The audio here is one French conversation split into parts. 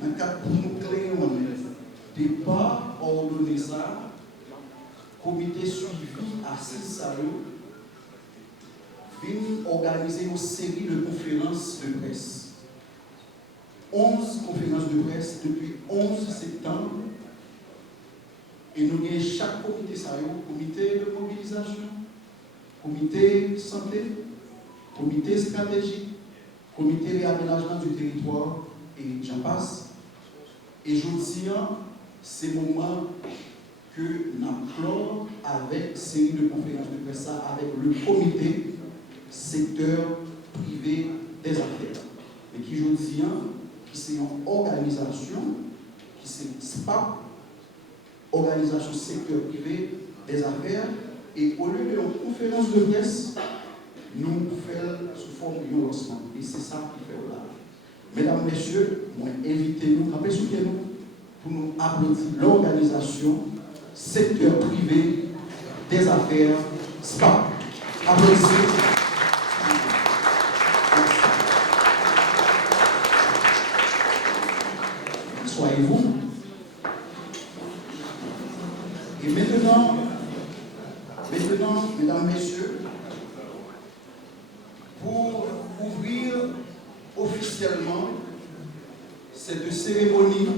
dans le cadre pour nous créer un départ ordonné ça, comité suivi assise à eux, vient organiser une série de conférences de presse. 11 conférences de presse depuis 11 septembre. Et nous avons chaque comité, comité de mobilisation, comité santé, comité stratégique, comité réaménagement du territoire, et j'en passe. Et je dis, c'est le moment que nous clore avec une série de conférences de presse avec le comité secteur privé des affaires. Et qui je dis, qui c'est une organisation, qui c'est SPAP, organisation secteur privé des affaires, et au lieu de une conférence de presse, nous faisons sous forme de lancement. Et c'est ça qui fait là. Mesdames, Messieurs, invitez-nous, nous pour nous applaudir l'organisation secteur privé des affaires SPAP. Applaudissez. Soyez-vous. Et maintenant, mesdames, messieurs, pour ouvrir officiellement cette cérémonie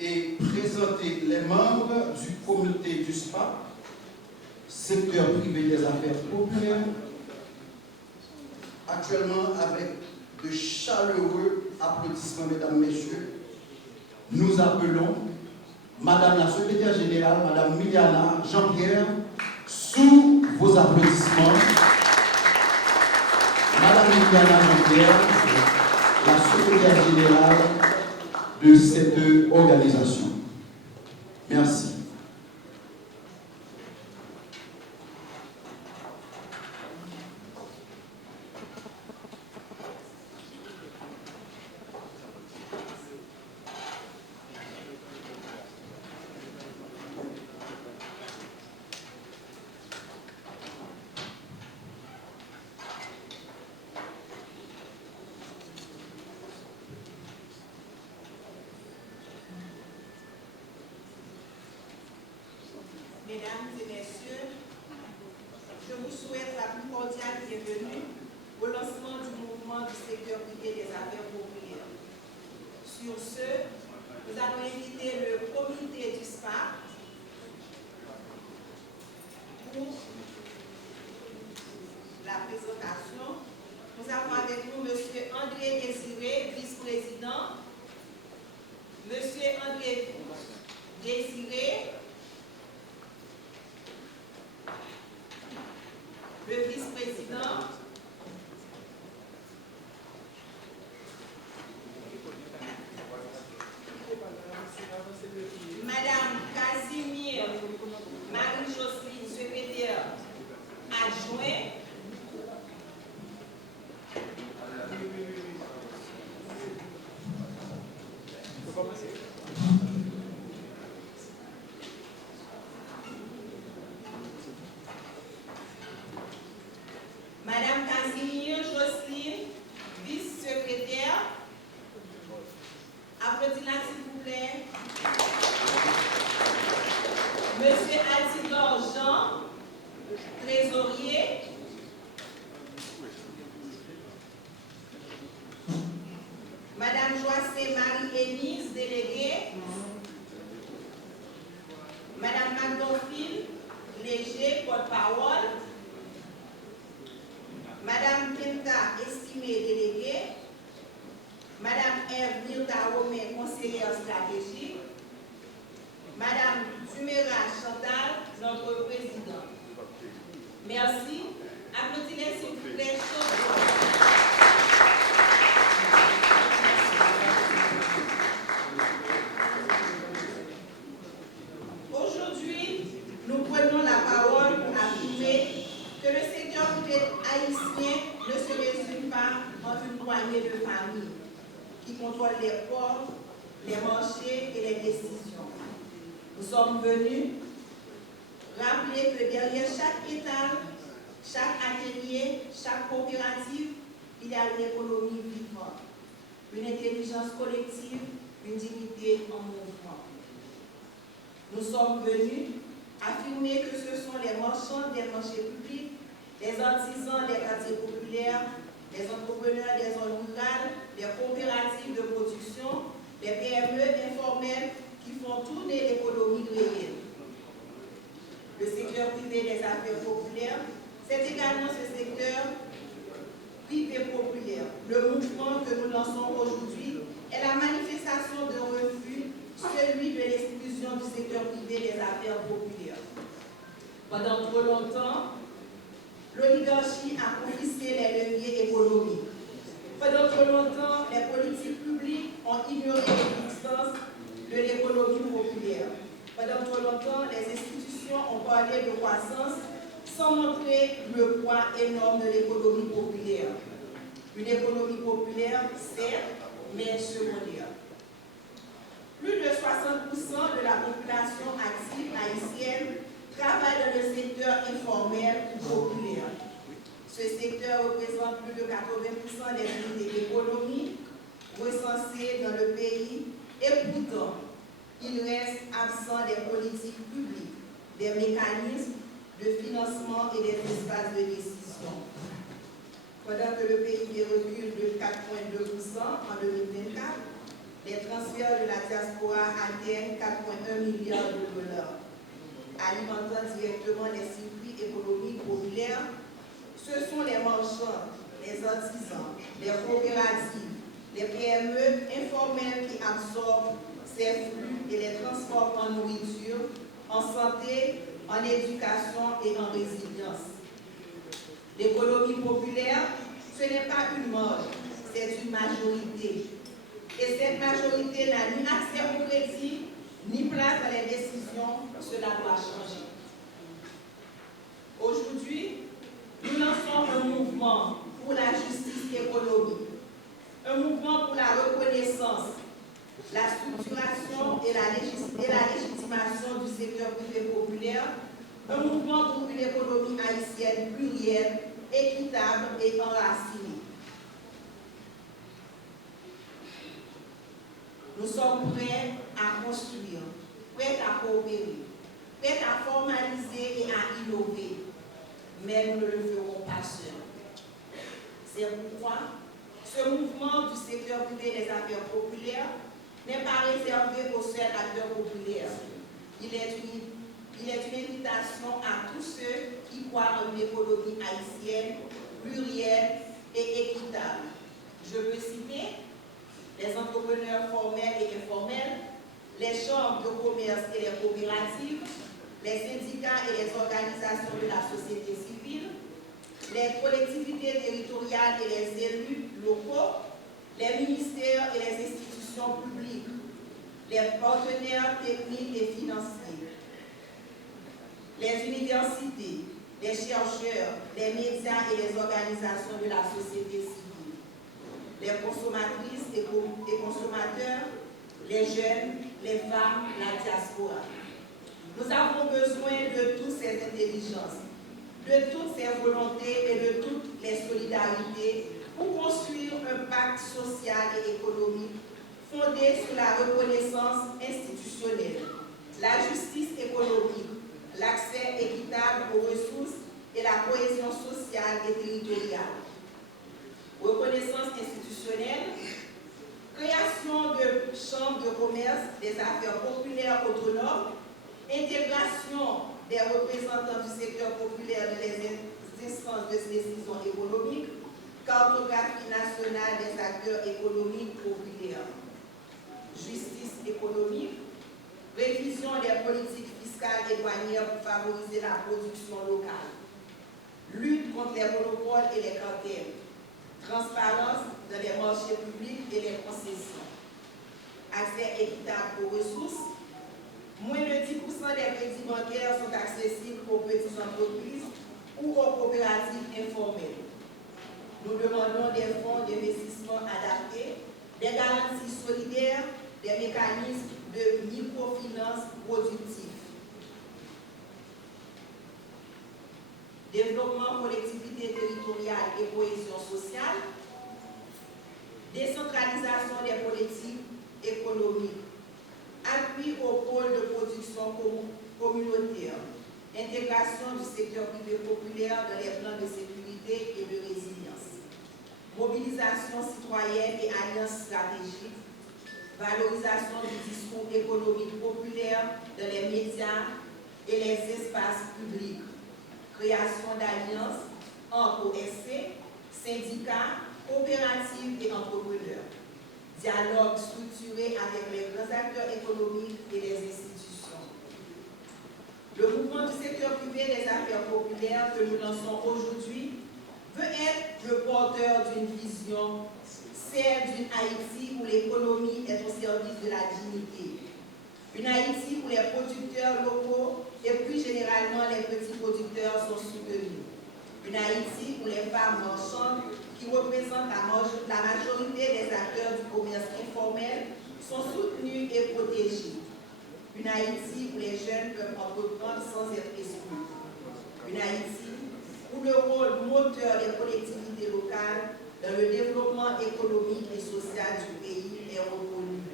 et présenter les membres du comité du SPAP, secteur privé des affaires populaires, actuellement avec de chaleureux applaudissements, mesdames, messieurs, nous appelons Madame la secrétaire générale, Madame Miliana Jean-Pierre, sous vos applaudissements. Madame Miliana Jean-Pierre, la secrétaire générale de cette organisation. Merci. Mesdames et messieurs, je vous souhaite la plus cordiale bienvenue au lancement du mouvement du secteur privé des affaires populaires. Sur ce, nous allons inviter le comité du SPAP pour la présentation. Nous avons avec nous M. André Désiré, vice-président, M. André Désiré, le vice-président, Madame Casimir Marie-Jocelyne, secrétaire adjoint, Madame Casimir Jocelyne, vice-secrétaire. Applaudissez-la s'il vous plaît. Monsieur Altidor Jean, trésorier. Madame Joacé Marie-Émise, déléguée. Madame Magdonfil, léger, porte-parole. Madame Pinta, estimée déléguée. Madame Eve Mirta-Romé, conseillère stratégique. Madame Dumera Chantal, notre présidente. Merci. Applaudissez s'il vous plaît. Aujourd'hui, nous prenons la parole pour affirmer que le secteur haïtien ne se résume pas en une poignée de familles qui contrôlent les ports, les marchés et les décisions. Nous sommes venus rappeler que derrière chaque étal, chaque atelier, chaque coopérative, il y a une économie vivante. une intelligence collective, une dignité en mouvement. Nous sommes venus affirmer que ce sont les marchands des marchés publics, les artisans des quartiers populaires, les entrepreneurs des zones rurales, les coopératives de production, les PME informelles qui font tourner l'économie réelle. Le secteur privé des affaires populaires, c'est également ce secteur privé populaire. Le mouvement que nous lançons aujourd'hui est la manifestation de refus, celui de l'exclusion du secteur privé des affaires populaires. Pendant trop longtemps, l'oligarchie a confisqué les leviers économiques. Pendant trop longtemps, les politiques publiques ont ignoré l'existence de l'économie populaire. Pendant trop longtemps, les institutions ont parlé de croissance sans montrer le poids énorme de l'économie populaire. Une économie populaire, certes, mais secondaire. Plus de 60% de la population active haïtienne travaille dans le secteur informel ou populaire. Ce secteur représente plus de 80% des unités économiques recensées dans le pays et pourtant, il reste absent des politiques publiques, des mécanismes de financement et des espaces de décision. Pendant que le PIB recule de 4,2% en 2024, les transferts de la diaspora atteignent 4,1 milliards de dollars, alimentant directement les circuits économiques populaires. Ce sont les marchands, les artisans, les coopératives, les PME informelles qui absorbent ces flux et les transforment en nourriture, en santé, en éducation et en résilience. L'économie populaire, ce n'est pas une mode, c'est une majorité. Et cette majorité n'a ni accès au crédit, ni place dans les décisions. Cela doit changer. Aujourd'hui, nous lançons un mouvement pour la justice économique, un mouvement pour la reconnaissance, la structuration et la légitimation du secteur privé populaire, un mouvement pour une économie haïtienne plurielle, équitable et enracinée. Nous sommes prêts à construire, prêts à coopérer, prêts à formaliser et à innover, mais nous ne le ferons pas seuls. C'est pourquoi ce mouvement du secteur privé des affaires populaires n'est pas réservé aux seuls acteurs populaires. Il est une invitation à tous ceux qui croient en une économie haïtienne, plurielle et équitable. Je peux citer les entrepreneurs formels et informels, les chambres de commerce et les coopératives, les syndicats et les organisations de la société civile, les collectivités territoriales et les élus locaux, les ministères et les institutions publiques, les partenaires techniques et financiers, les universités, les chercheurs, les médias et les organisations de la société civile, les consommatrices et consommateurs, les jeunes, les femmes, la diaspora. Nous avons besoin de toutes ces intelligences, de toutes ces volontés et de toutes les solidarités pour construire un pacte social et économique fondé sur la reconnaissance institutionnelle, la justice économique, l'accès équitable aux ressources et la cohésion sociale et territoriale. Reconnaissance institutionnelle, création de chambres de commerce des affaires populaires autonomes, intégration des représentants du secteur populaire dans les instances de décision économique, cartographie nationale des acteurs économiques populaires, justice économique, révision des politiques fiscales et douanières pour favoriser la production locale, lutte contre les monopoles et les cartels, transparence dans les marchés publics et les concessions, accès équitable aux ressources. Moins de 10% des crédits bancaires sont accessibles aux petites entreprises ou aux coopératives informelles. Nous demandons des fonds d'investissement adaptés, des garanties solidaires, des mécanismes de microfinance productifs. Développement, collectivité territoriale et cohésion sociale, décentralisation construction communautaire, intégration du secteur privé populaire dans les plans de sécurité et de résilience, mobilisation citoyenne et alliances stratégiques, valorisation du discours économique populaire dans les médias et les espaces publics, création d'alliances entre OSC, syndicats, coopératives et entrepreneurs, dialogue structuré avec les grands acteurs économiques et les institutions. Le mouvement du secteur privé des affaires populaires que nous lançons aujourd'hui veut être le porteur d'une vision, celle d'une Haïti où l'économie est au service de la dignité. Une Haïti où les producteurs locaux et plus généralement les petits producteurs sont soutenus. Une Haïti où les femmes marchandes qui représentent la majorité des acteurs du commerce informel sont soutenues et protégées. Une Haïti où les jeunes peuvent entreprendre sans être exclus. Une Haïti où le rôle moteur des collectivités locales dans le développement économique et social du pays est reconnu.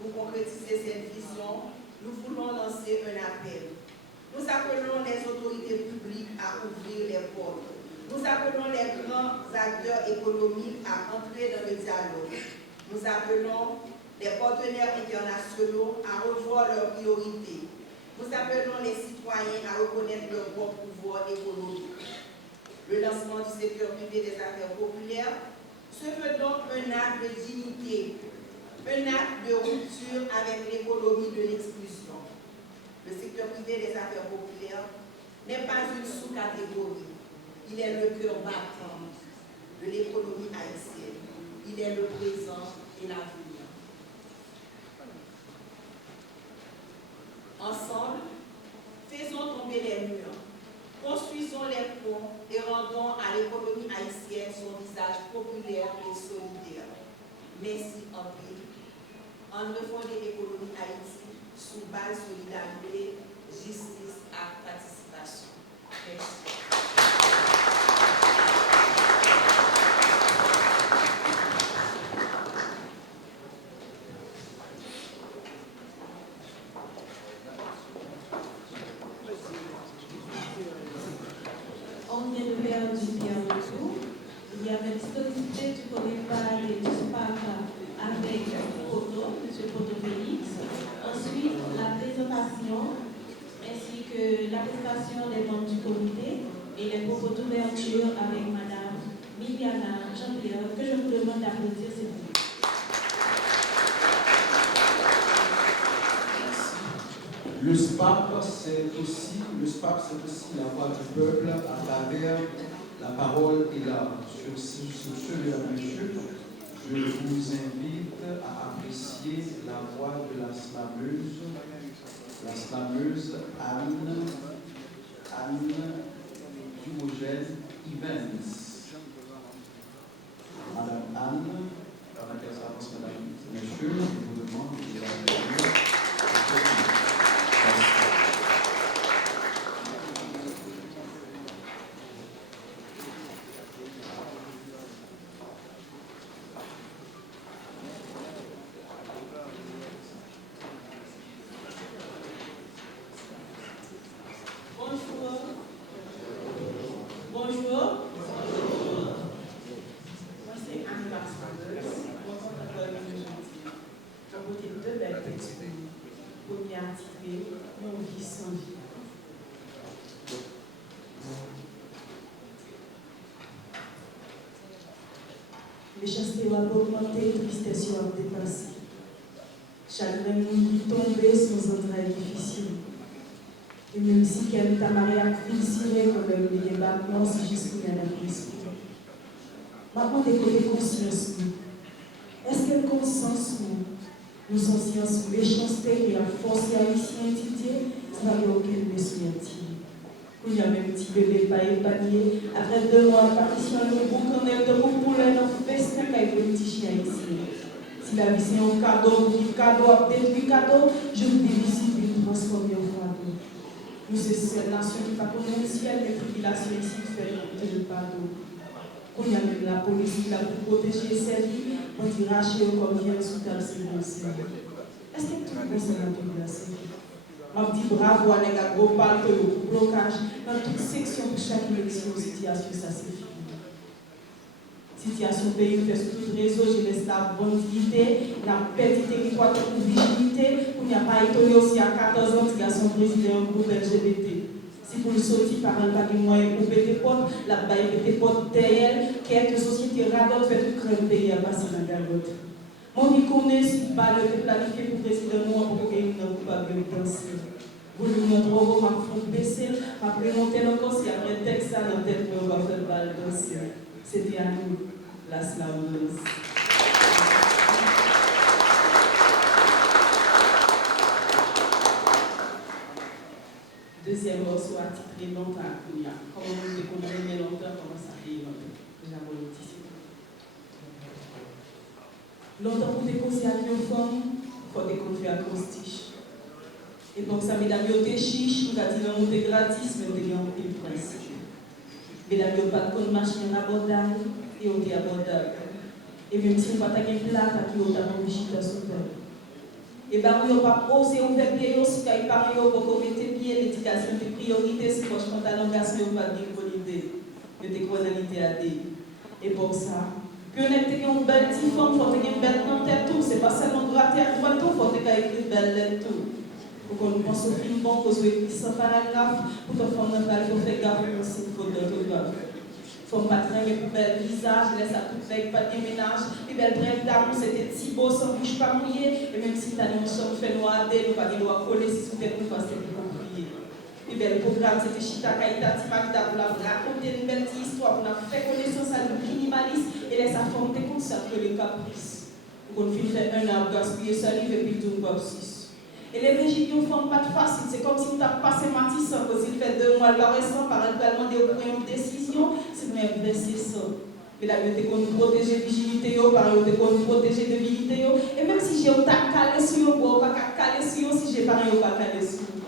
Pour concrétiser cette vision, nous voulons lancer un appel. Nous appelons les autorités publiques à ouvrir les portes. Nous appelons les grands acteurs économiques à entrer dans le dialogue. Nous appelons les partenaires internationaux à revoir leurs priorités. Nous appelons les citoyens à reconnaître leur propre pouvoir économique. Le lancement du secteur privé des affaires populaires se veut donc un acte de dignité, un acte de rupture avec l'économie de l'exclusion. Le secteur privé des affaires populaires n'est pas une sous-catégorie. Il est le cœur battant de l'économie haïtienne. Il est le présent et l'avenir. Ensemble, faisons tomber les murs, construisons les ponts et rendons à l'économie haïtienne son visage populaire et solidaire. Merci en paix. En refonder l'économie Haïti sous base solidarité, justice et participation. Merci. On vient de perdre du Pierre Retour. Il y avait disponibilité du Corépa et du SPAC avec Poto, M. Poto Félix. Ensuite, la présentation ainsi que la présentation des membres du comité et les propos d'ouverture avec Mme Miliana Jean-Pierre, que je vous demande d'applaudir, s'il vous plaît. Le SPAP, c'est aussi la voix du peuple à travers la parole et l'art. Sur ce, mesdames et messieurs, je vous invite à apprécier la voix de la slameuse Anne Duogène Evans. Madame Anne, dans laquelle s'avance mesdames et messieurs, je vous demande de la Méchanceté a augmenté, tristesse a dépassé. Chagrin nous tombé sans entrailles difficiles. Et même si qu'elle t'a marié à filciré comme elle les débarquements, si jusqu'à la brise. Maintenant, des côtés conscience, est-ce qu'elle conscience nous sommes sciences méchanceté et à force haïtien étudier, ça n'a aucune blessure. Il y a même petit bébé pas épargné. Après 2 mois, partition le bouc en elle de mon poulet dans le festin avec le petit chien ici. Si la vie c'est un cadeau, vous dites cadeau, détruit cadeau, je vous dévisite et vous transformez au fardeau. Nous, c'est cette nation qui va connaître le ciel, les tribulations ici qui fait le fardeau. Quand il y a même la police qui l'a pour protéger ses vies, on dit racher comme vient sous ta séance. Est-ce que tout le monde s'est la tribulation? Je dis bravo à les gros pal que le blocage dans toute section pour chaque élection, situation ça c'est fini. Situation pays fait sur tout réseau, je laisse la bonne dignité, la perdu territoire pour vigilité, pour n'y a pas étonné aussi à 14 ans, il y a son président du groupe LGBT. Si vous le sortez par un pas de moyens pour péter porte, la baille péter porte derrière, quelques sociétés radotes fait tout crème pays à passer dans la galotte. Mon qui connaît si pas le planifié pour président moi pour que nous ne pas bien danser. Vous nous montrez où ma front baisser, ma prémonter encore si après texte ça dans tête on va faire balle danser. C'était à nous, la slaveuse. Deuxième morceau attitré longtemps à Kounia. Comment vous découvrez longtemps, comment ça fait longtemps. Déjà politicien. Longtemps pour découvrir à une femme, il faut découvrir à constiche. Et donc ça, mesdames, vous êtes chiche, vous avez dit non, vous êtes gratis, mais vous avez un pile principe. Mesdames, vous n'avez pas de machine abordable, et vous êtes abordable. Et même si vous n'avez pas de plat, vous avez un vigile sur terre. Et bien, vous n'avez pas osé ouvrir les pieds, si vous n'avez pas pour mettre les pieds, l'éducation de priorité, si vous n'avez pas d'engagement, vous n'avez pas de bonne idée. Vous avez bonne idée à dire. Et pour ça, puis on a une belle petite femme, il faut une belle tête tout. C'est pas seulement gratter à droite tout, il faut écrire une belle lettre tout. Pour qu'on pense au film bon, qu'on soit écrit sans paragraphe, pour que femme il faut faire gaffe aussi, il faut d'orthographe. Il faut pas traîner pour bel visage, laisse à tout faire, pas de ménage. Puis belle brève d'amour, c'était si beau, sans bouche pas mouillée. Et même si tu as une chambre fait noir, nous pas de loi coller, si sous tête nous passer pour prier. Puis belle programme, c'était Chita Kaita Timagda pour la raconter une belle histoire, pour la faire connaissance à le minimaliste et laisse à forme de concept que les caprices. Pour qu'on fait un arbre gaspiller ça, il fait plus de 6. Et les régimes ne font pas de facile, c'est comme si tu as passé Matisse, parce qu'il fait 2 mois par récent, par exemple, de prendre une décision, c'est même verser ça. Mais la beauté qu'on nous protège de vigilité, par exemple, qu'on nous protège de debilité, et même si j'ai pas calé sur eux, ou pas calé sur eux, si j'ai pas calé sur eux.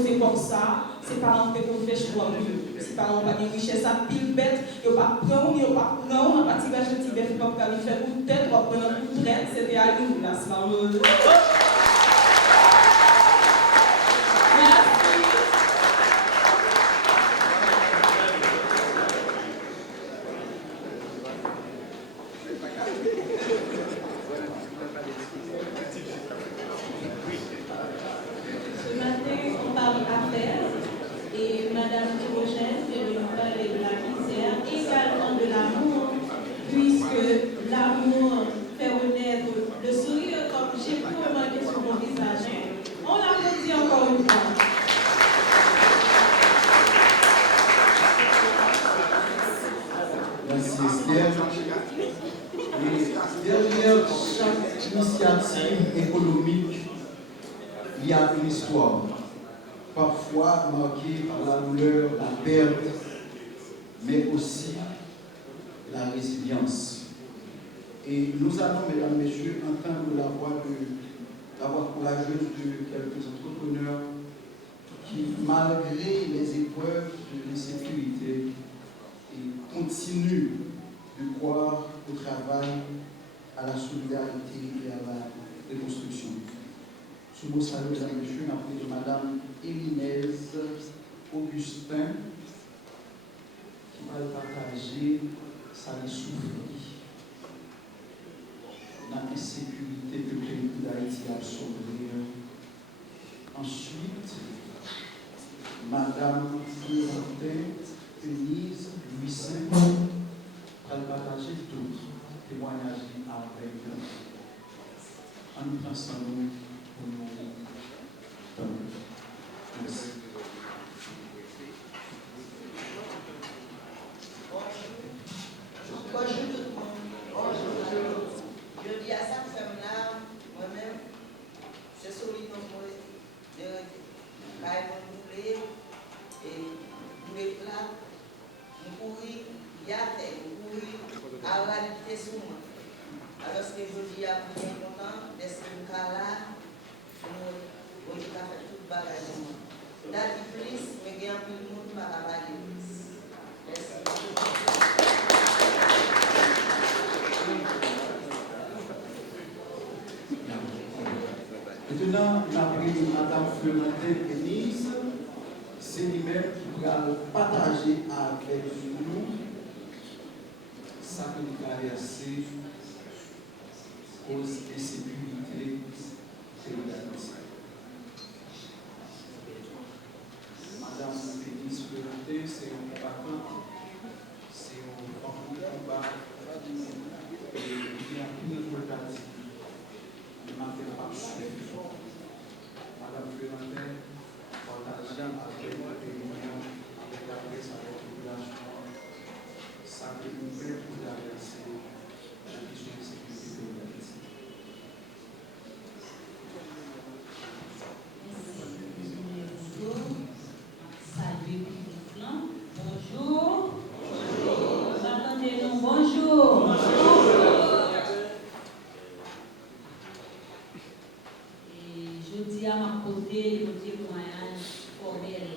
C'est pour ça, c'est par exemple qu'on fait choix mieux. Si par exemple, pas de richesse à pile bête, il n'y a pas prendre, il n'y a pas prendre, on n'a pas tiré un petit bête, il n'y a pas faire coup de tête, on va prendre un coup de traite, c'était à nous, là, c'est Derrière chaque initiative économique, il y a une histoire, parfois marquée par la douleur, la perte, mais aussi la résilience. Et nous allons, mesdames, messieurs, entendre la voix courageuse de quelques entrepreneurs qui, malgré les épreuves de l'insécurité, continuent de croire au travail, à la solidarité et à la reconstruction. Sous vos saluts, mesdames et messieurs, appelé de Madame Elinèse Augustin, qui va partager sa souffrance dans l'insécurité que le pays d'Haïti a sauvé. Ensuite, Madame Florentin Denise Louis-Saint va partager d'autres témoignages avec en pensant pour nous. Merci. Je dis à ça que femme-là, moi-même, je suis solide dans mon de bouler et bouler plat, nous courir, il y a terre, nous courir à réalité sur moi. Alors ce que je dis à bien content, d'être ce cas-là, nous avons fait tout le bagage. Là, il plus, mais il y a un peu de monde par la l'église. Et tout Maintenant, d'après Madame Florentine Denise, c'est lui-même qui va partager avec nous sa traversée cause de sécurité de la Madame Denise Florentine, c'est un combattant, c'est un combat, et il y a une importance. Madame Florentine, partageant avec la réunion, avec la presse, avec la population, ça peut nous faire pour traverser la question de sécurité de la Haïti. Salut, bonjour. Bonjour. Attendez-nous, bonjour. À ma côté, le témoignage formel.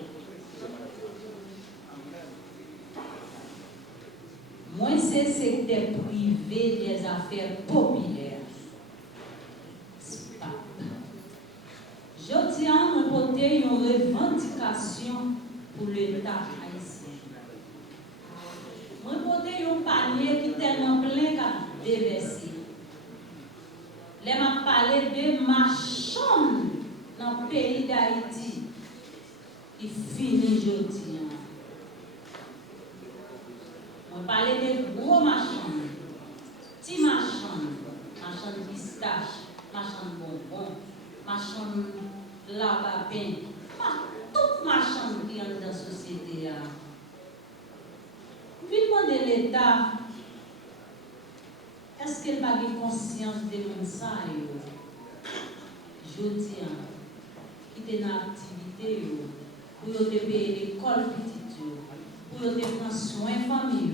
Moi, c'est le secteur privé des affaires populaires. Je tiens à me porter une revendication pour l'État haïtien. Je porter un panier qui est tellement plein qu'à déverser. Je m'a parlé de ma chambre dans le pays d'Haïti qui finit aujourd'hui. On parlait de gros marchands, petits marchands de pistache, marchands de bonbons, marchands de lavapin, tout marchand qui est dans la société. Puis demander l'État, est-ce qu'elle n'a pas conscience de mon ça? Je dis, qui est dans l'activité, pour te payer l'école petite, pour te prendre soin de famille,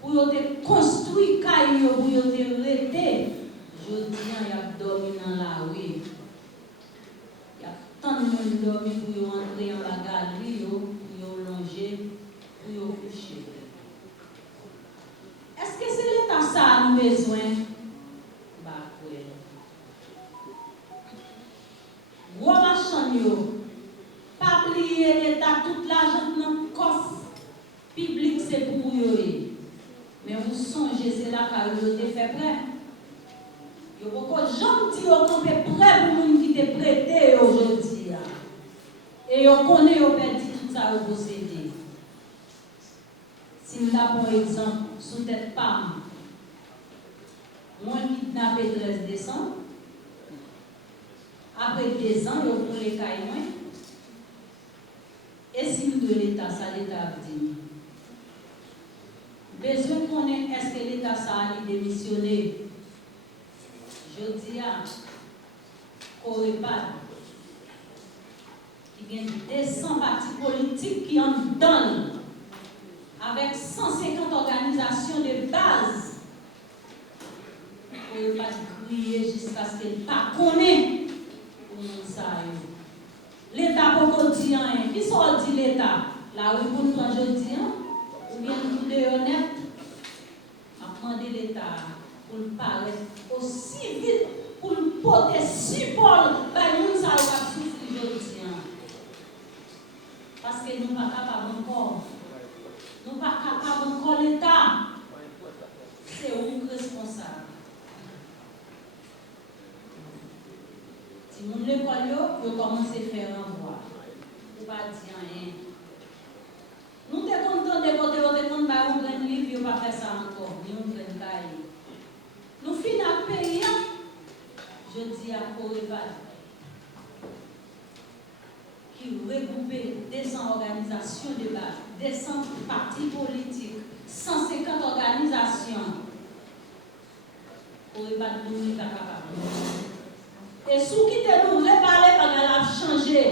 pour te construire caillou, pour te rester. Je dis, il y a dormi dans la rue. Il y a tant de monde dormi pour entrer dans la galerie, pour longer, pour coucher. Est-ce que c'est l'État ça a besoin? Bah, oui. Gros marchand, pas oublier l'État, tout l'argent dans le coffre public, c'est pour eux. Mais vous songez, c'est là que vous avez fait prêt. Il y a beaucoup de gens qui ont fait prêt pour nous qui te prêté aujourd'hui. Et vous connaissez, vous perdu tout ça, vous possédez. Si nous avons par exemple, sous tête PAM, moi kidnappé 13 décembre, après 2 ans, vous prenez les cailles. Et si nous de l'État, ça l'État a dit. Besoin de connaître est-ce que l'État ça a démissionné. Je dis à Corépad, il y a 200 partis politiques qui en donnent, avec 150 organisations de base. Corépad crier jusqu'à ce qu'elle ne connaisse pas. L'État peut dire rien. Qui sont dit l'État? La rue pour nous aujourd'hui, ou bien nous de honnête, a demandé l'État pour le paraître aussi vite, pour le porter support, ben nous ça va souffrir aujourd'hui. Parce que nous ne sommes pas capables encore. Nous ne sommes pas capables encore l'État. C'est vous responsable. Si vous l'école, vous commencez à faire un voix. Vous ne pas dire rien. Nous sommes contents de côté, nous sommes contents de prendre livre, nous ne pas faire ça encore. Nous prenons cahier. Nous finissons à payer. Je dis à Corépad, qui regroupe 200 organisations de base, 200 partis politiques, 150 organisations. Corépad, nous ne sommes pas capables. Et sous qui te nous reparler quand elle a changé.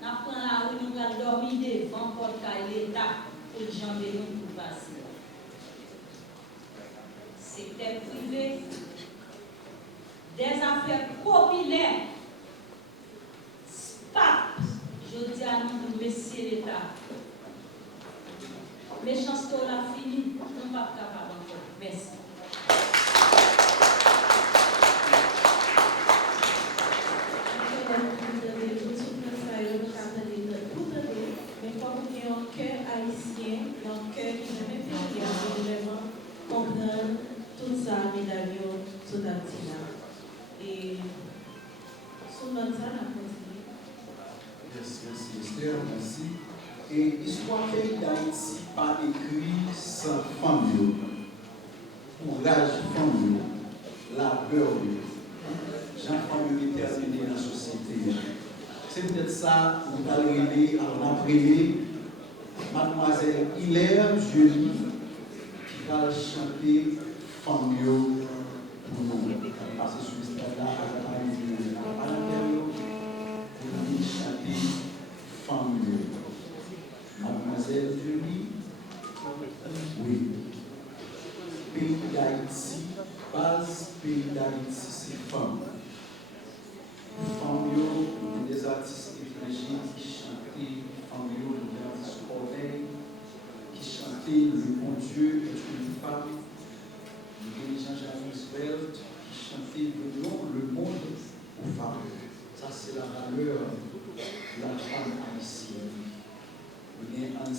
Nous prenons la rue, nous allons dormir devant porte l'État pour jamber nous pour passer. Secteur privé, des affaires populaires, SPAP, je dis à nous, messieurs l'État. Méchanceté, on a fini, nous ne sommes pas capables encore. Merci. Et l'histoire pays d'Haïti pas écrit sans femme, courage femme, labeur, Jean-Femme déterminé dans la société. C'est peut-être ça, nous allons aider à l'apprendre. Mademoiselle Hilaire Julie qui va chanter femme pour nous. Passer sur le stade là à l'intérieur pour nous chanter femme. Mademoiselle Julie, oui. Pays d'Haïti, base pays d'Haïti, c'est femme. Femme, des artistes étrangers qui chantaient, femme, des artistes corbeilles, qui chantaient le bon Dieu est une femme. Jean-Jacques Roosevelt qui chantait le monde aux femmes. Ça, c'est la valeur de la femme haïtienne. Il y a Anne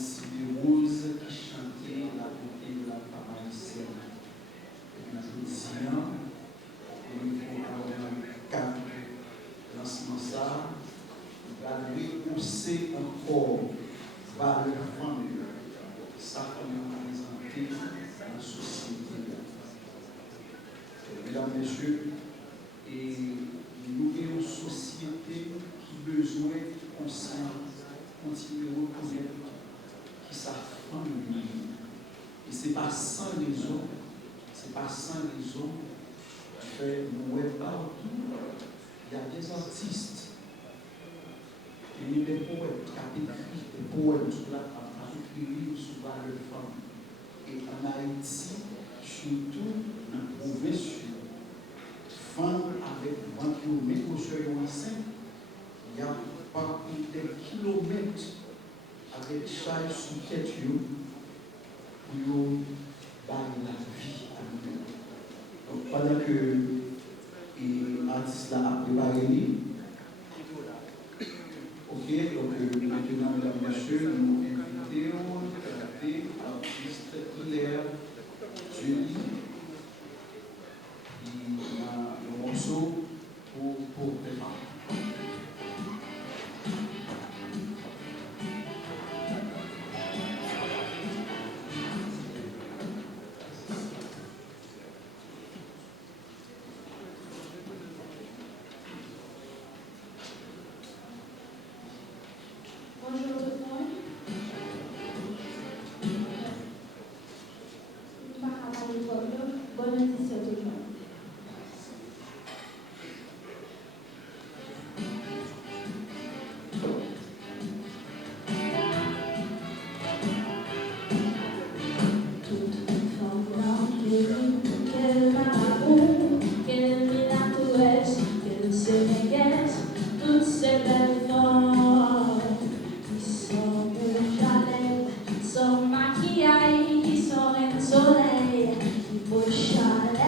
Rose qui chantait la beauté de la femme haïtienne. Et puis, je dis, il faut un cadre lancement ça, il va repousser encore par la femme, ça qu'on a présenté dans la société. Mesdames, Messieurs, et nous avons une société qui a besoin de conscience, continuer à reconnaître qui sa famille. Et ce n'est pas sans raison, fait nous partout. Il y a des artistes, et des poètes qui ont écrit des poèmes sur la femme, qui ont écrit des livres sur la femme. Et en Haïti, surtout dans la province, femmes avec 20 km au seuil enceinte, il y a pas des kilomètres avec chaque sous tête pour bailler la vie à nous. Donc pendant que l'artiste a préparé, ok, donc maintenant, mesdames et messieurs, nous invitons l'artiste Hilaire Julie. Il y a un morceau pour les femmes. Bonjour tout le monde. Bonne audition tout le monde. Toutes ces belles femmes qui sont rouges à lèvres, qui sont maquillées, qui sont reines soleil, qui beau chalet.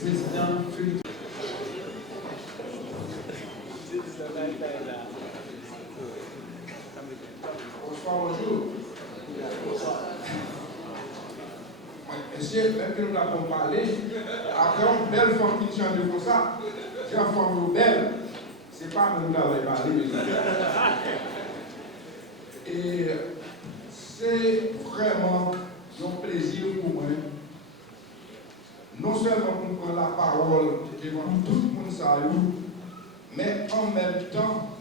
vice-président Félix. Bonsoir, bonjour. Monsieur, même que nous n'avons parlé, après une belle femme qui chante comme ça, j'ai une femme belle. C'est pas nous n'avons parlé, mais et c'est vraiment un plaisir pour moi. Non seulement pour prendre la parole devant tout le monde, mais en même temps,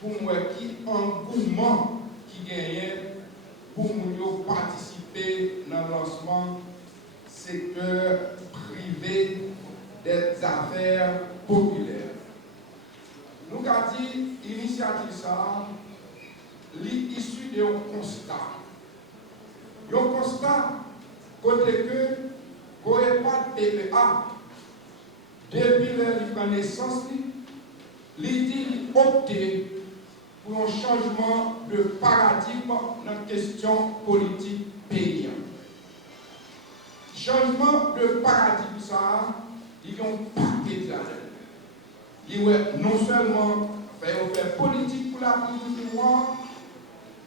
pour moi, qui engouement qui gagnait pour nous participer dans le lancement secteur privé des affaires populaires. Nous avons dit l'initiative ça, l'issue d'un constat. Un constat côté que pas de PPA depuis la naissance, il opté pour un changement de paradigme dans la question politique paysanne. Changement de paradigme, ça, il y a un paquet là-dedans. Il y a non seulement faire politique pour la prise du pouvoir,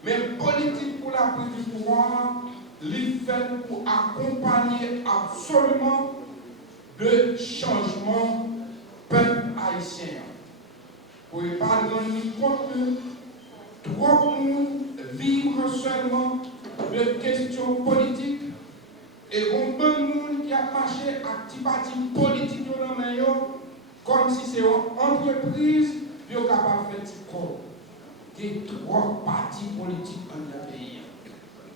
mais politique pour la prise du pouvoir, il fait pour accompagner absolument de changement peuple haïtien. Pour ne pas rendre compte que trop de monde vivre seulement de questions politiques et on peut de monde qui a marché à petit parti politique dans le maillot comme si c'est une entreprise qui est capable de faire petit corps. Il y a trois partis politiques dans le pays.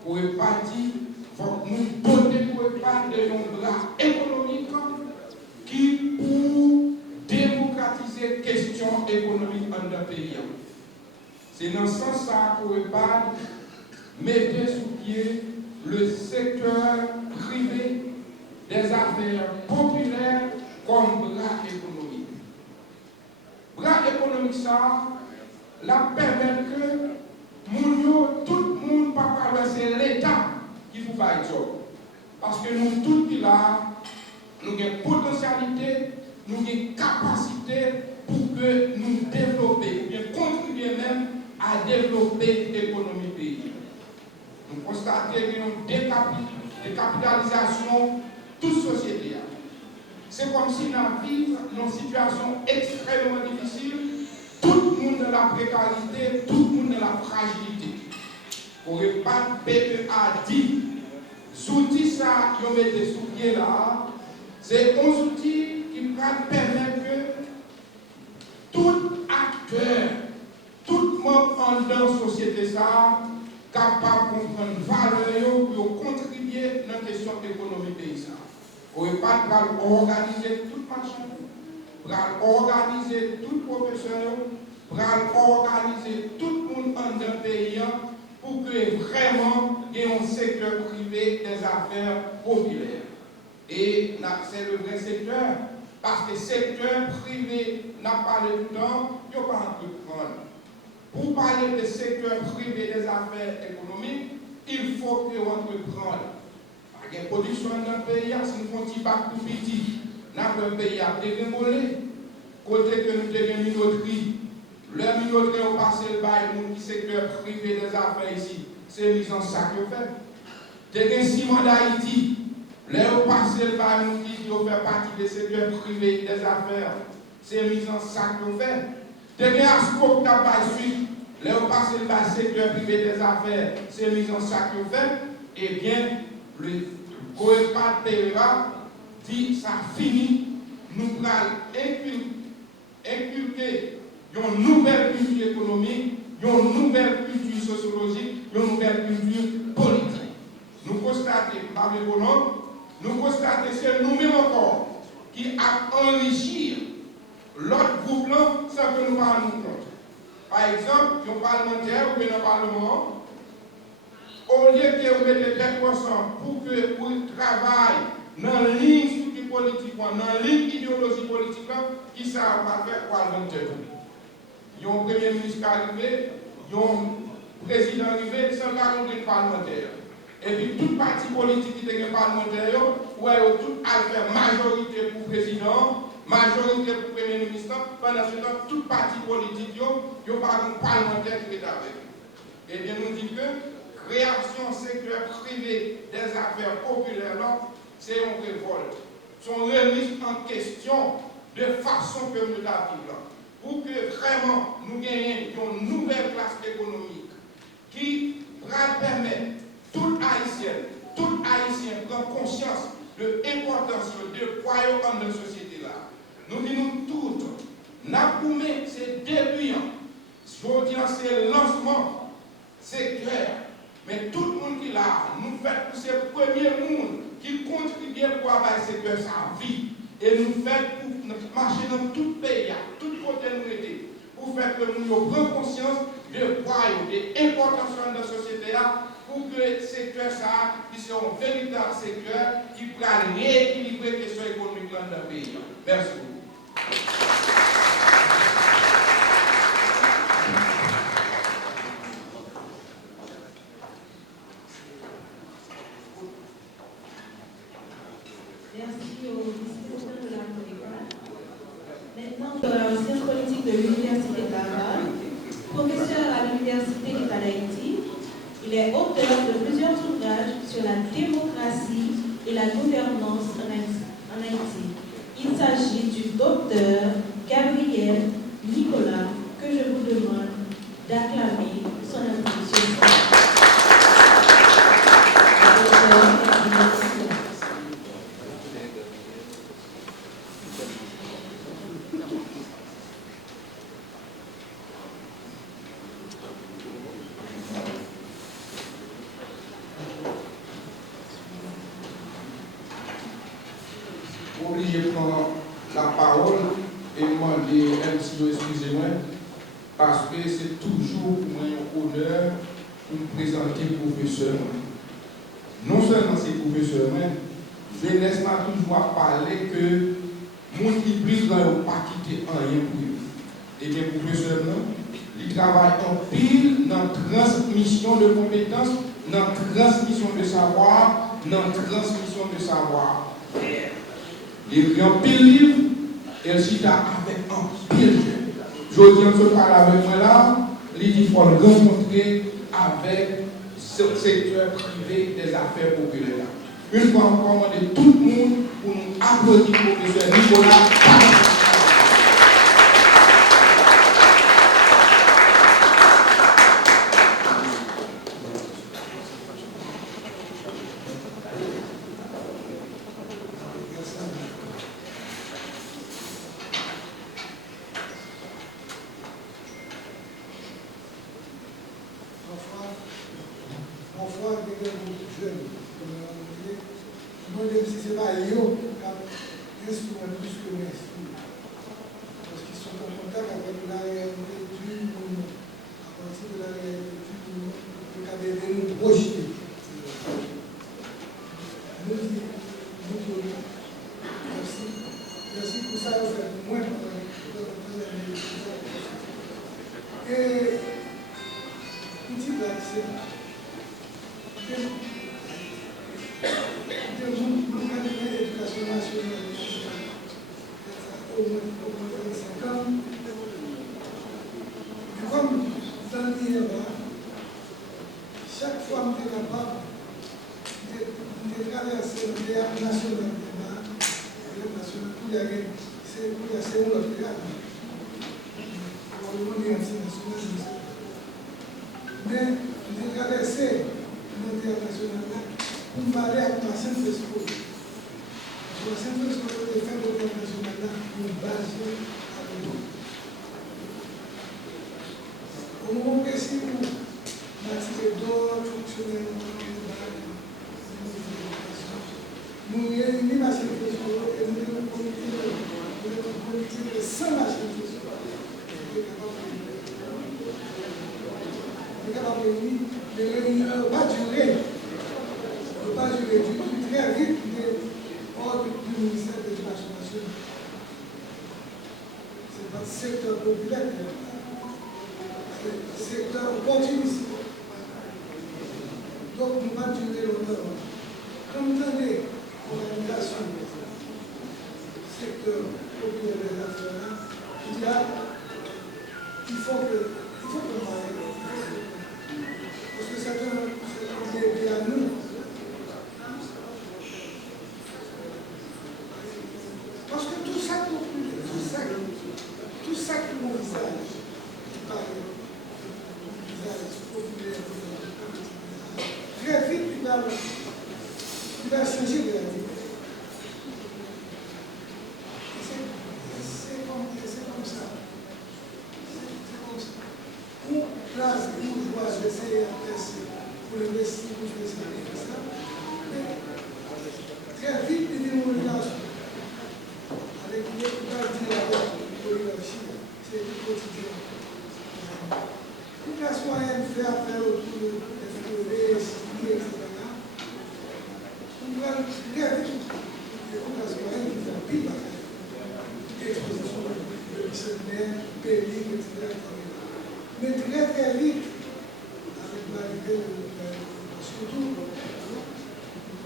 Pour ne pas dire, il faut que nous voter pour ne pas de bras économiques qui pour démocratiser les questions économiques dans le pays. C'est dans ce sens pour ne pas mettre sous pied le secteur privé des affaires populaires comme bras économique. Bras économique, ça, la permet que tout le monde pas parler, c'est l'État qui vous fait le job. Parce que nous tous qui là, nous avons potentialité, nous avons capacité pour que nous développions, bien contribuer même à développer l'économie du pays. Nous constatons une décapitalisation de toute société. C'est comme si nous vivions dans une situation extrêmement difficile, tout le monde dans la précarité, tout le monde dans la fragilité. Pour ne pas PEA dit, les outils ça, qui ont été sous pied là, c'est un outil qui permet que tout acteur, tout membre dans la société ça, capable de comprendre valeur pour contribuer dans la question économique paysanne. Pour ne pas organiser tout marché, pour organiser tout professionnel, pour organiser tout le monde dans le pays pour que vraiment il y ait un secteur privé des affaires populaires. Et c'est le vrai secteur, parce que le secteur privé n'a pas le temps, il n'y a pas entreprendre. Pour parler du secteur privé des affaires économiques, il faut que entreprendre. Il y a une production dans le pays, si nous faisons un petit bac tout petit, notre pays a dégringolé. Côté que nous avons une minoterie, le minoterie a passé le bail pour le secteur privé des affaires ici, c'est mise en sac au fait. Nous avons ciment d'Haïti, là a passé le bail qui fait partie du secteur privé des affaires, c'est mise en sac au fait. Nous avons Asco qui a passé là a passé le bail secteur privé des affaires, c'est mise en sac au fait. Eh bien, le Coepat Pereira dit ça finit, nous allons inculquer une nouvelle culture économique, une nouvelle culture sociologique, une nouvelle culture politique. Nous constatons, par le bonhomme, nous constatons que c'est nous-mêmes encore qui a enrichi l'autre groupe là sans que nous ne nous compte. Par exemple, un parlementaire ou bien un parlement, au lieu que vous mettez 10% pour que vous travaillez dans la ligne structure politique, dans la ligne idéologie politique, qui ça va faire parlementaire. Il y a un premier ministre qui est arrivé, il y a un président arrivé, sans 40 parlementaires. Et puis, tout parti politique qui est parlementaire, ouais, tout à faire majorité pour le président, majorité pour le premier ministre, pendant ce temps, tout parti politique, il n'y a pas un parlementaire qui est avec. Et bien nous dit que création secteur privé des affaires populaires, c'est une révolte. Son remise en question de façon communautaire. Pour que vraiment nous gagnions une nouvelle classe économique qui va permettre tout Haïtien prend conscience de l'importance de poids dans notre société là. Nous disons toutes, Napoumé, c'est début, je dis c'est lancement, c'est clair. Mais tout le monde qui est là, nous fait pour ces premiers monde qui contribuent pour avoir ce secteur sa vie. Et nous fait pour marcher dans tout pays, tout côté nous aider, pour faire que nous prenions conscience de poids, de l'importance de notre société là, pour que le secteur ça, qui soit un véritable secteur qui pourra rééquilibrer les questions économiques dans le pays. Merci beaucoup. Merci au vice-président de la République. Maintenant, la science politique de l'Université de Laval, professeur à l'Université d'État d'Haïti. Il est auteur de plusieurs ouvrages sur la démocratie et la gouvernance en Haïti. Il s'agit du docteur Gabriel Nicolas, que je vous demande d'acclamer son introduction. Obligé de prendre la parole et demander excusez-moi, parce que c'est toujours pour moi un honneur de me présenter professeur. Non seulement c'est professeur, mais jeunesse m'a toujours parlé que mon qui brise dans le pas quitter rien pour eux. Et bien professeur, il travaille en pile dans la transmission de compétences, dans la transmission de savoir, dans la transmission de savoir. Il écrit un pile livre, et il cite avec un pile jeune. Je viens de parler avec moi là, il dit qu'il faut le rencontrer avec ce secteur privé des affaires populaires. Une fois encore, on demande tout le monde pour nous applaudir le professeur Nicolas. Donc, nous ne pouvons pas durer longtemps. Comme vous entendez, on a secteur populaire des affaires, il y a, il faut que parce que c'est un bébé à nous. Parce que tout ça populaire, tout ça que mon visage, qui parle, visage populaire, très vite, il va changer de la vie. C'est comme ça. Une classe bourgeoise, j'essaie à passer pour le vestir, pour faire ça. Mais très vite, il y a une relation avec l'oligarchie, c'est du quotidien. Une classe moyenne fait affaire autour de FPV, etc. Une classe moyenne qui fait pile affaire. Exposition de dictionnaire, pays, etc. Mais très très vite, avec l'arrivée de surtout,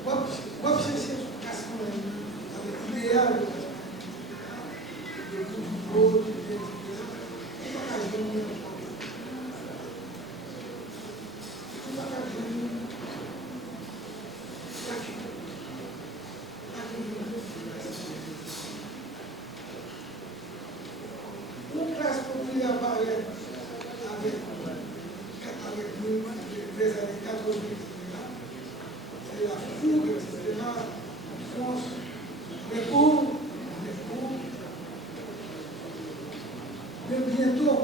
on va chercher classe moyenne avec l'idéal de boulot, de etc. On va pas jouer. Une classe populaire apparaît avec nous, les années 80, c'est la fougue, etc. En France, les pauvres. Mais bientôt,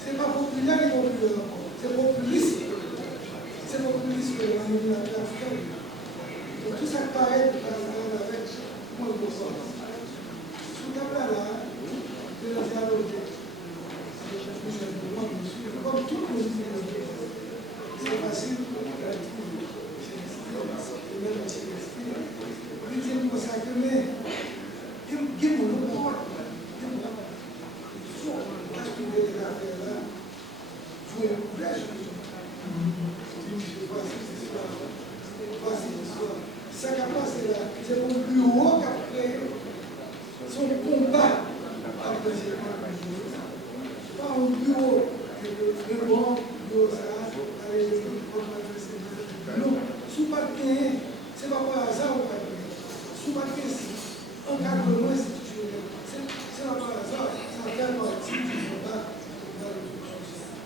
ce n'est pas populaire et populaire encore, c'est populiste. C'est populiste que la classe. Donc tout ça paraît avec moins de force. Sous la là, de la dialogue. Comme tout le monde c'est facile pour la c'est mon bureau qui a créé son combat avec les pas un bureau que le bureau ça non, sous papier, c'est pas par hasard ou pas. Sous papier, un encadrement institutionnel, c'est pas par hasard, ça fait partie du combat dans le social.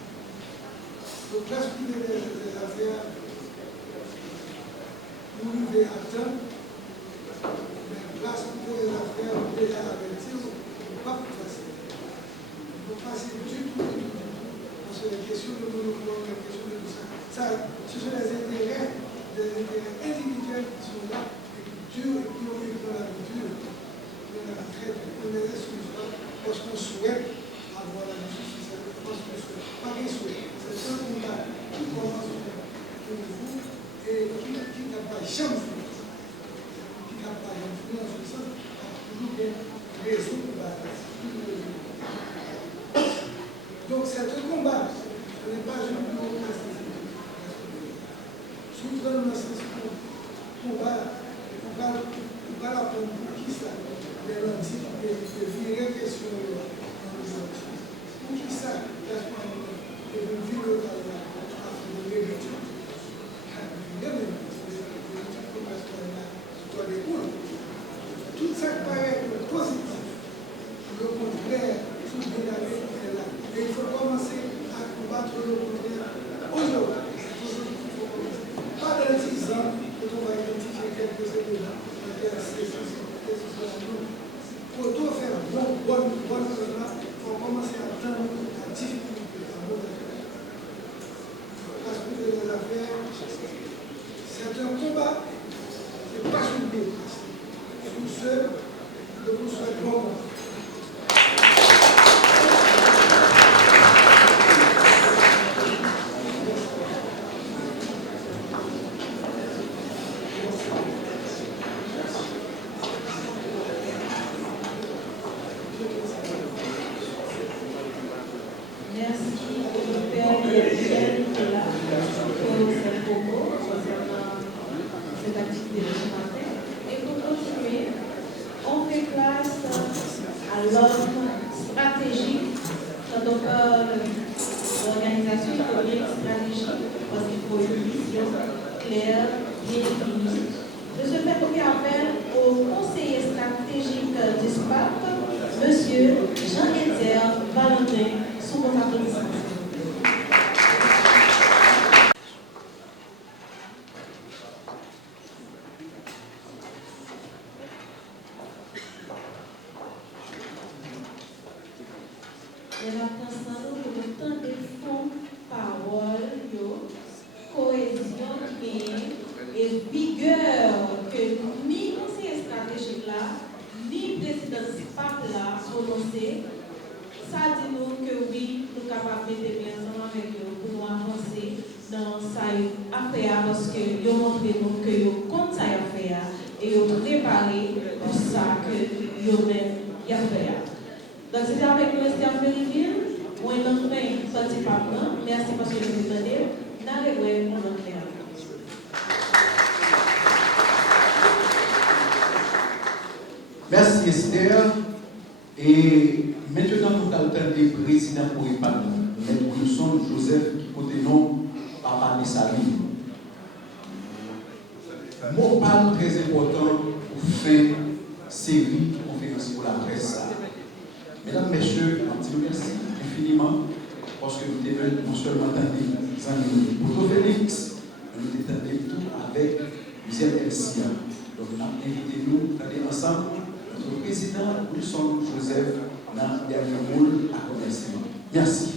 Donc là, ce qui est des affaires, nous vivons à temps, mais là, ce qui est des affaires, nous déjà avertis, pas plus facile. Il faut passer du tout. Parce que les questions de monopole, les questions de tout ça, ce sont des intérêts individuels qui sont là et qui durent et qui ont vécu dans la culture, dans la traite, on les laisse sur ça parce qu'on souhaite avoir la justice sociale, parce qu'on souhaite, pas qu'un souhait, c'est un combat qui commence pour vous et qui n'a pas jamais fait, qui n'a pas influence sur ça, toujours bien raison pour la classe. Donc c'est un combat, ce n'est pas une bureaucratie. Souvent, dans ce combat, on va l'apprendre pour qui ça, les lundis, et virer question dans les lundis. Pour qui ça, et de vivre dans la vérité. Tout ça paraît positif. Le contraire, tout bien aller, est là. Et il faut commencer à combattre le contraire aujourd'hui. Pas dans 10 ans, quand on va identifier quelques éléments, pour tout faire bon, il faut commencer à prendre la difficulté, la mauvaise parce que les affaires, c'est un combat, c'est pas une démocratie. Pour ceux que vous souhaitez bon combat. l'ordre stratégique. Quand on parle d'organisation, il faut bien une stratégie, parce qu'il faut une vision claire, bien définie. De ce fait, on fait appel au conseiller stratégique du SPAP, M. Jean-Étier Valentin, sous votre applaudissement. Et la pensée pour le temps de fond, parole, cohésion et vigueur que ni conseiller stratégique là, ni président SPAP là prononcé, ça dit nous que oui, nous sommes capables de mettre ensemble avec eux pour nous avancer dans ça affaire parce que ils ont montré nous que ils comptent ça affaire et ils ont préparé pour ça que ils ont même affaire. Donc c'était avec nous Esther Ferryville, moi et notre petit papa, merci parce que vous m'entendez, n'allez mon nom. Merci Esther. Et maintenant, nous allons entendre le président pour EHPAD, M. Wilson Joseph, qui côté nom Papa Nessali. Mot parle très important pour faire série de conférences pour la presse. Mesdames, Messieurs, merci infiniment parce que nous devons non seulement entendre les amis pour Félix, mais nous entendons tout avec Michel Elsia. Donc, nous invitons-nous à aller ensemble. Notre président Wilson Joseph dans le dernier rôle à remerciement. Merci.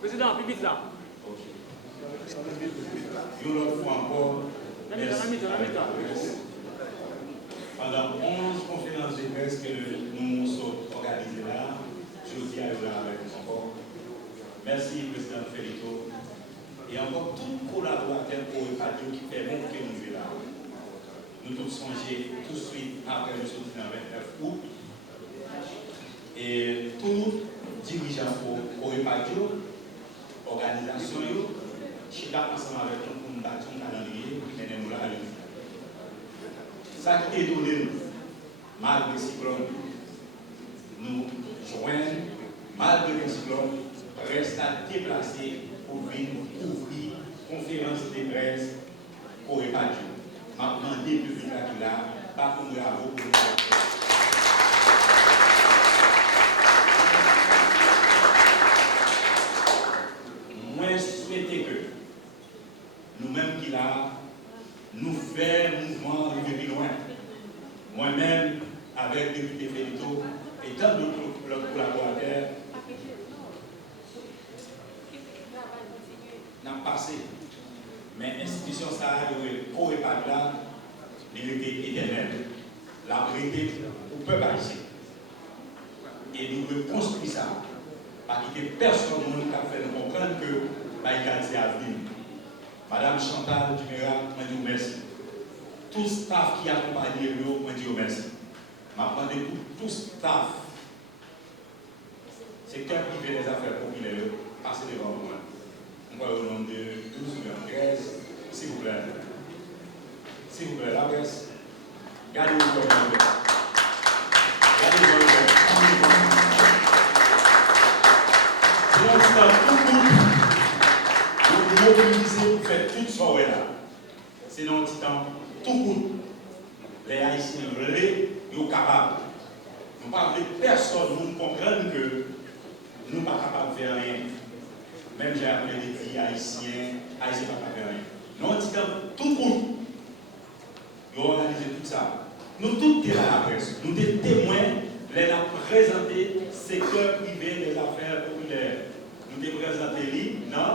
Président, public là. Une autre fois encore, pendant 11 conférences de presse que nous sommes organisées là, je dis à vous avec nous encore. Merci, Président Felito. Et encore tout collaborateur pour le radio qui permet que nous soyons là. Nous tous songés tout de suite après le sortie dans le 29 août. Et tout dirigeant pour le radio, organisation, qui est ensemble avec nous pour nous battre un calendrier, et nous là. Ça qui est donné, malgré le cyclone, nous joignons, malgré le cyclone, reste à déplacer pour venir ouvrir conférence de presse pour le radio. Je vais demander le public qui là, pas pour nous avoir pour nous. Moi, souhaiter que nous-mêmes qui là, nous faisons mouvement depuis loin. Moi-même, avec le député Felito et tant d'autres collaborateurs, n'a passé. Mais l'institution ça pour EHPAD là, il était éternel. La vérité au peuple haïtien. Et nous reconstruisons ça. Parce que personne qui a fait nous comprendre que l'égalité à venir. Madame Chantal Dumera, je vous remercie. Tout staff qui accompagne nous, je vous remercie. Je m'attendais tout staff, secteur privé des affaires populaires, passez devant moi. On va au nom de 12 ou 13, s'il vous plaît. S'il vous plaît, la presse. Gardez-vous comme vous. Gardez-vous comme vous. Sinon, c'est un tout groupe. Vous mobilisez pour faire toute soirée là. C'est dans un petit temps, tout groupe. Les Haïtiens relais, ils sont capables. Nous ne parlons de personne, nous comprenons que nous ne sommes pas capables de faire rien. Même j'ai appelé des filles haïtiens, haïtiens ne sont pas capables de faire rien. Nous, en disant, tout groupe, nous avons organisé tout ça. Nous tous sommes à la presse. Nous sommes témoins, les avons présenté secteur privé des affaires populaires. Nous avons présenté non,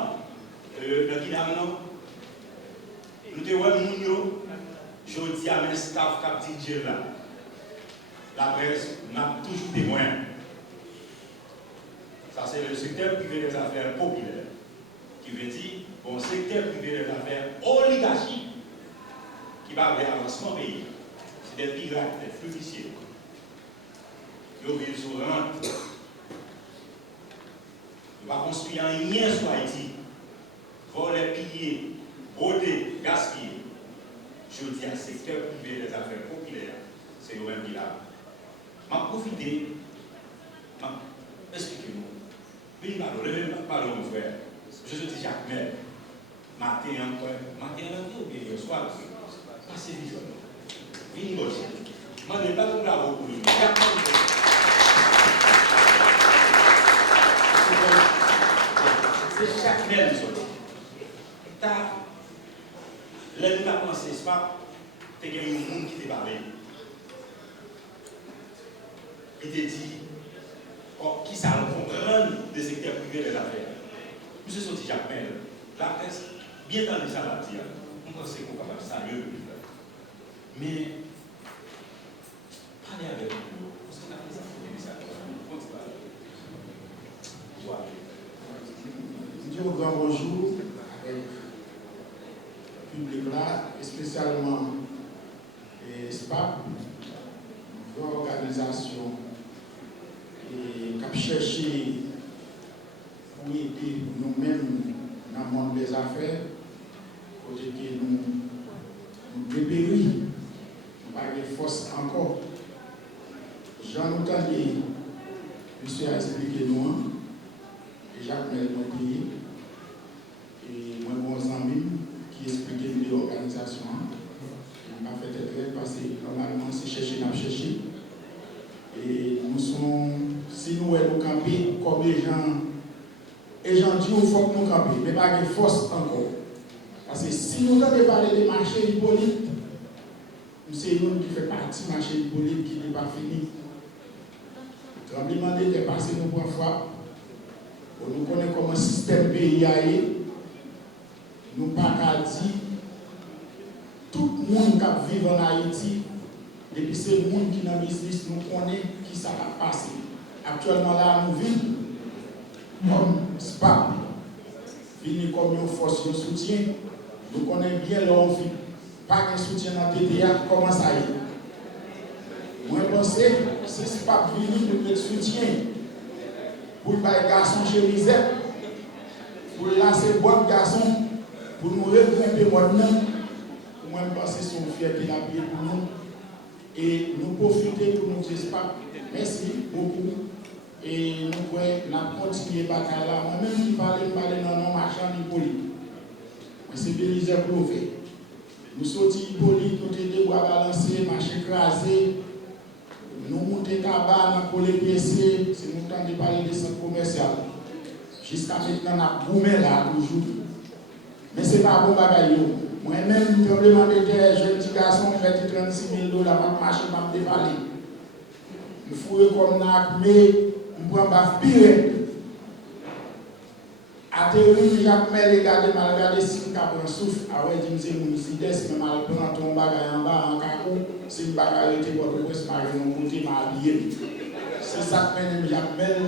le Guinam, non. Nous avons Je dis à mes staff qui dit là, la presse n'a toujours témoin. Ça, c'est le secteur privé des affaires populaires, qui veut dire, bon, secteur privé des affaires oligarchiques, qui va avoir avancement pays. C'est des pirates, des fluficiers. Ils vivent sur rente. Ils vont construire un lien sur Haïti. Voler, piller, broder, gaspiller. Je dis à secteur privé des affaires populaires, c'est eux-mêmes qui là. Je profite. Expliquez-moi. Oui, pardon, mon frère. Je suis Jacques Mel. Matin encore, ou bien hier soir. Assez visuel. Vini aussi. Je ne pas de bravo pour lui. C'est Jacques Mel, là, nous avons pensé, c'est pas, il y a un monde qui t'a parlé. Il t'a dit, oh, qui ça comprend des secteurs privés des affaires. Monsieur Soti Jacques Mel, la presse, bien dans les gens là, on pense qu'on va faire ça mieux. Mais, parlez avec nous, parce qu'on a fait ça pour les messages. Je vous dis un bonjour avec public là, et spécialement SPAP, l'organisation qui a cherché pour aider nous-mêmes dans le monde des affaires, pour que nous dépérir, nous pas de force encore. J'en entendais, monsieur a expliqué nous, et Jacques Mel m'a dit, et moi, mon ami, qui expliquait l'organisation, il m'a fait être parce que normalement, c'est chercher, n'a cherché. Et nous sommes, si nous nous camper, comme les gens, et j'en dis, il faut que nous camper, mais pas de force encore. Parce que si nous devons parler des marchés hypolites, c'est nous qui fait partie du marché hypolite qui n'est pas fini. Tremblement de terre passé nous pour fois, nous connaissons comment le système pays a été. Nous pas qu'à dire tout le monde qui vit en Haïti, depuis ces gens qui sont dans le business, nous connaissons qui ça va passer. Actuellement, là, nous vivons comme SPAP, vivons comme une force de soutien. Nous connaissons bien leur vie. Pas de soutien dans le TTA, comment ça y est. Moi, je pense que si SPAP vient pour mettre soutien, pour les garçons chez Lisette, pour lancer bon garçon, pour nous regrimper maintenant, moi je pense que c'est une fierté la vie pour nous. Et nous profiter pour nous dire merci beaucoup. Et nous pouvons continuer la bataille là. Moi-même qui parle dans nos marchands hypolites. C'est Belize pour faire. Nous sortis hypolites, nous avons des bois balancés, marché écrasé. Nous montons tabac pour les PC, c'est nous temps de parler des centres commerciaux. Jusqu'à maintenant, on a boumé là toujours. Mais ce n'est pas bon bagaille. Moi-même, je me demande des jeunes petits garçons qui mettent 36 000 $, ma marché, m'a dévalé. Je fouille comme NAC, mais je prends pas pire. Atterri, Jacques Mel, regardez, mal regardé, si je prends un souffle, ah ouais, je me dis, mais mal prendre ton bagage en bas, en cacou, si je bagage était pour le presse, je vais monter, m'habiller. C'est ça que Jacques Mel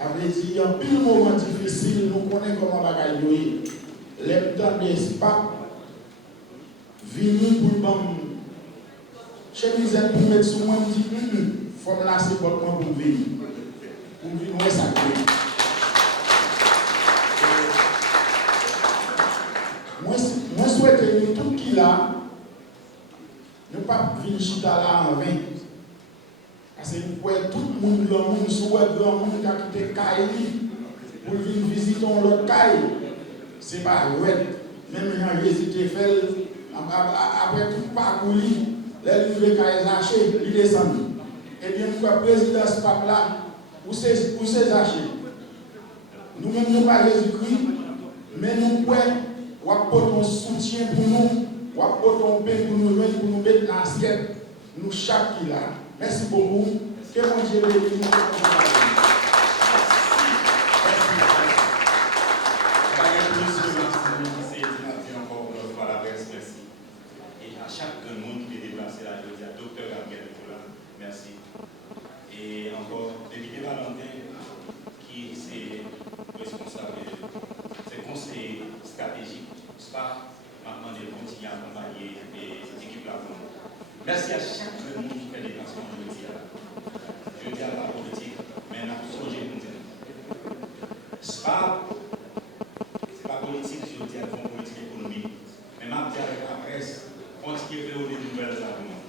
avait dit, il y a un pile moment difficile, nous connaissons comment bagage yoye. Les temps des SPAP, venus pour me chemise pour mettre sur moi, je dis, il faut me lasser pour venir. Pour venir, ouais, ça crée. Moi, je souhaite que tout qui là, ne pas venir chita là en vain. Parce que tout le monde, le monde, souhaite le monde qui a quitté Kaili pour venir visiter l'autre Kaili. Ce n'est pas vrai. Même quand j'ai fait, après tout parcours, les livres Kaili Zaché, ils descendent. Et bien, pourquoi le président ce pape là, où c'est Zaché? Nous-mêmes, nous pas Jésus-Christ, mais nous pouvons. Ou apporter un soutien pour nous, ou apporter un pain pour nous mettre dans l'assiette, nous chaque qui là. Merci beaucoup. Que mon Dieu bénisse nous. Et à chaque monde qui maintenant de continuer à accompagner l'équipe là. Merci à chaque monde qui fait des déplacements aujourd'hui. Je dis à la politique, mais on a changé de dire. Ce n'est pas politique, je dis à la politique économique, mais je dis avec la presse, continuer à faire des nouvelles arguments.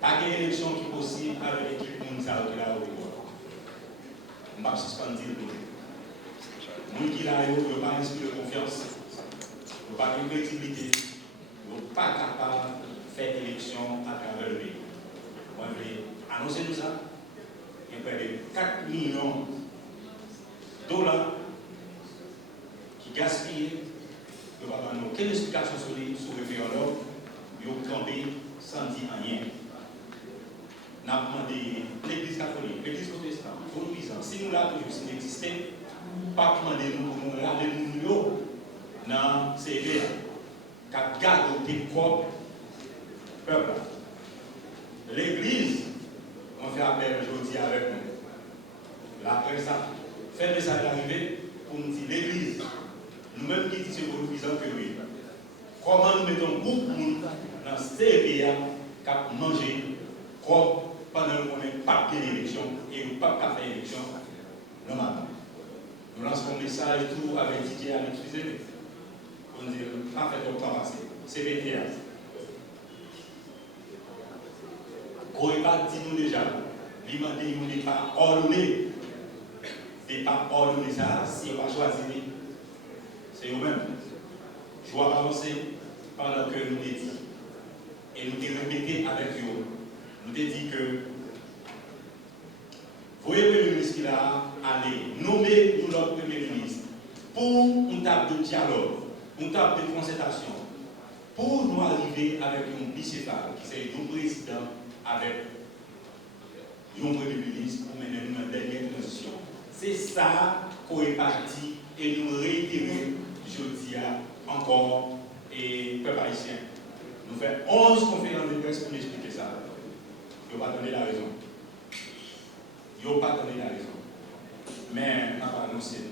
Pas d'élection qui est possible avec l'équipe mondiale qui est là au pouvoir. On va suspendre le côté. Nous qui là, nous ne pas inspirer confiance, nous pas de crédibilité, nous ne pas capable de faire élection à travers le pays. Moi, je vais annoncer nous ça. Il y a près de 4 millions de dollars qui gaspillent. Nous n'avons pas aucune explication sur le référendum. Ils ont campé sans dire rien. Nous avons demandé l'église catholique, l'église protestante, si nous l'avons toujours, si nous existons, pas demander nous pour nous regarder nous dans ces pays qui a gardé des corps peuple. L'église, on fait appel aujourd'hui avec nous. La presse a fait le message arrivé pour nous dire l'église, nous-mêmes qui disons pour nous disons que oui. Comment nous mettons beaucoup dans ces pays qui ont mangé comme pendant qu'on n'est pas d'élection et pas de faire élection normalement. Nous lançons un message tout avec Didier à l'excuser. On dit, pas fait au temps passé. C'est BTA. Qu'on n'est pas dit nous déjà. L'imandé, nous n'est pas ordonné. n'est pas ordonné ça, si on va choisir, c'est eux-mêmes. Je vais avancer pendant que nous dit. Et nous devons répéter avec eux. Nous avons dit que vous voyez le ministre qui a allé nommer notre Premier ministre pour une table de dialogue, une table de concertation, pour nous arriver avec un bicéphale qui c'est un président avec un Premier ministre pour mener une dernière transition. C'est ça qu'on est parti et nous réitérons, je dis encore, et peuple haïtien. Nous faisons 11 conférences de presse pour expliquer ça. Je ne vais pas donner la raison. Je ne vais pas donner la raison. Mais, on va annoncer,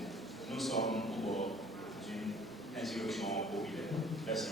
nous sommes au bord d'une insurrection populaire. Merci.